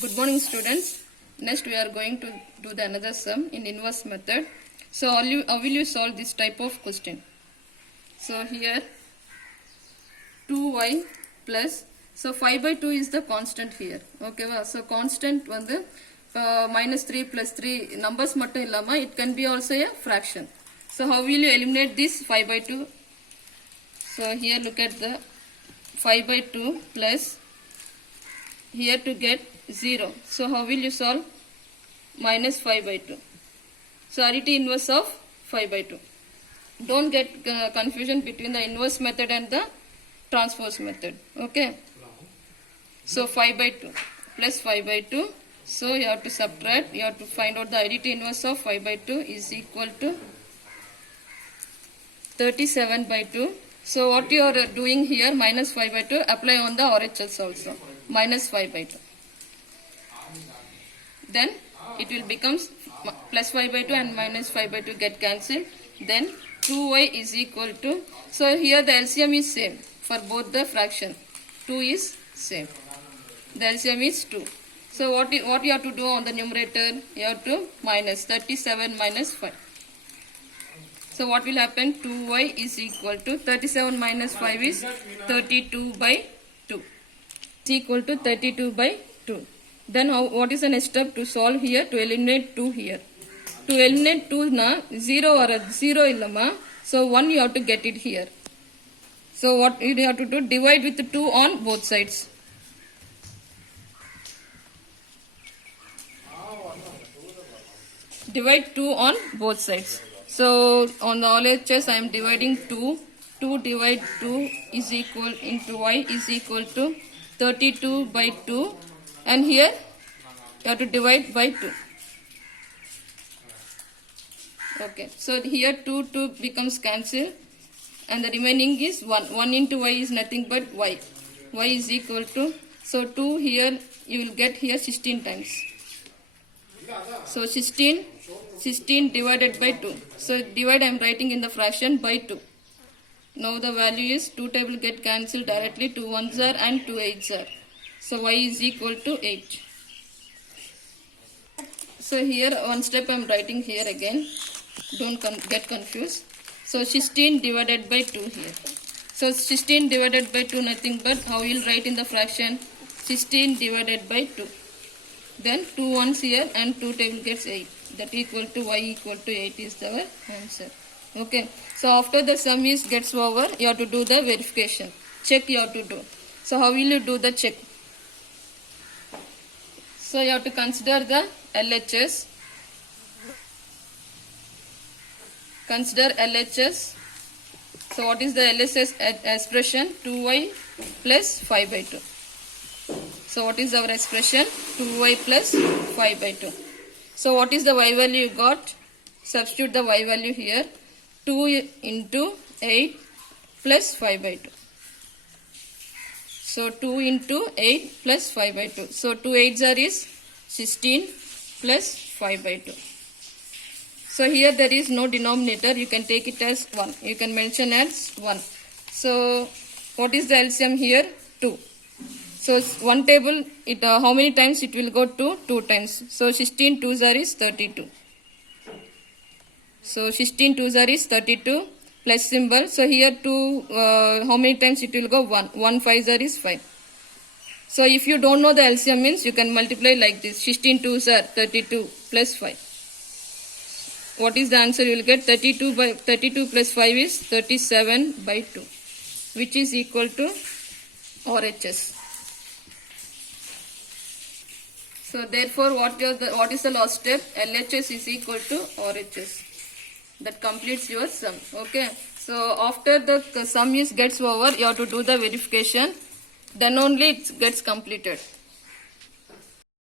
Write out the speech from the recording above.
Good morning, students. Next we are going to do the another sum in inverse method. So how will you solve this type of question? So here 2y plus, so 5 by 2 is the constant here. Okay, so constant வந்து minus 3 plus 3 numbers மட்டும் இல்லாம it can be also a fraction. So how will you eliminate this 5 by 2? So here look at the 5 by 2 plus here to get 0. So how will you solve? Minus 5 by 2. So arity inverse of 5 by 2. Don't get confusion between the inverse method and the transpose method. Okay. So 5 by 2 plus 5 by 2. So you have to subtract. You have to find out the arity inverse of 5 by 2 is equal to 37 by 2. So what you are doing here, minus 5 by 2, apply on the RHS also. Minus 5 by 2. Then it will become plus 5 by 2 and minus 5 by 2 get cancelled. Then 2y is equal to, so here the LCM is same for both the fraction. 2 is same. The LCM is 2. So what you have to do on the numerator? You have to minus 37 minus 5. So what will happen? 2y is equal to 37 minus 5 is 32 by 2. It's equal to 32 by 2. Then what is the next step to solve here? To eliminate 2 here. To eliminate 2 na 0 or 0 illama. So 1 you have to get it here. So what you have to do? Divide with 2 on both sides. Divide 2 on both sides. So on the LHS I am dividing 2. 2 divide 2 is equal into y is equal to 32 by 2. And here you have to divide by 2. Okay, so here 2 becomes cancelled and the remaining is 1. 1 into y is nothing but y. Y is equal to, so 2 here you will get here 16 times. So 16 divided by 2. So divide I am writing in the fraction by 2. Now the value is 2 table get cancelled directly, 2 ones are and 2 eights are. So y is equal to 8. So here one step I am writing here again. Don't get confused. So 16 divided by 2 here. So 16 divided by 2 nothing but how you will write in the fraction? 16 divided by 2. Then 2 ones here and 2 table gets 8. That equal to y equal to 8 is our answer. Okay. So after the sum is gets over, you have to do the verification. Check you have to do. So how will you do the check? So you have to consider the LHS. Consider LHS. So what is the LHS expression? 2y plus 5 by 2. So what is our expression? 2y plus 5 by 2. So what is the y value you got? Substitute the y value here. 2 into 8 plus 5 by 2. So 2 into 8 plus 5 by 2. So 2 8s are is 16 plus 5 by 2. So here there is no denominator. You can take it as 1. You can mention as 1. So what is the LCM here? 2. So one table, how many times it will go to? 2 times. So 16 2s are is 32. So 16 2s are is 32 plus symbol. So here 2, how many times it will go? 1. 1 5s are is 5. So if you don't know the LCM means you can multiply like this. 16 2s are 32 plus 5. What is the answer you will get? 32 plus 5 is 37 by 2, which is equal to RHS. So therefore what is the last step? LHS is equal to RHS. That completes your sum. Okay. So after the sum is gets over, you have to do the verification. Then only it gets completed.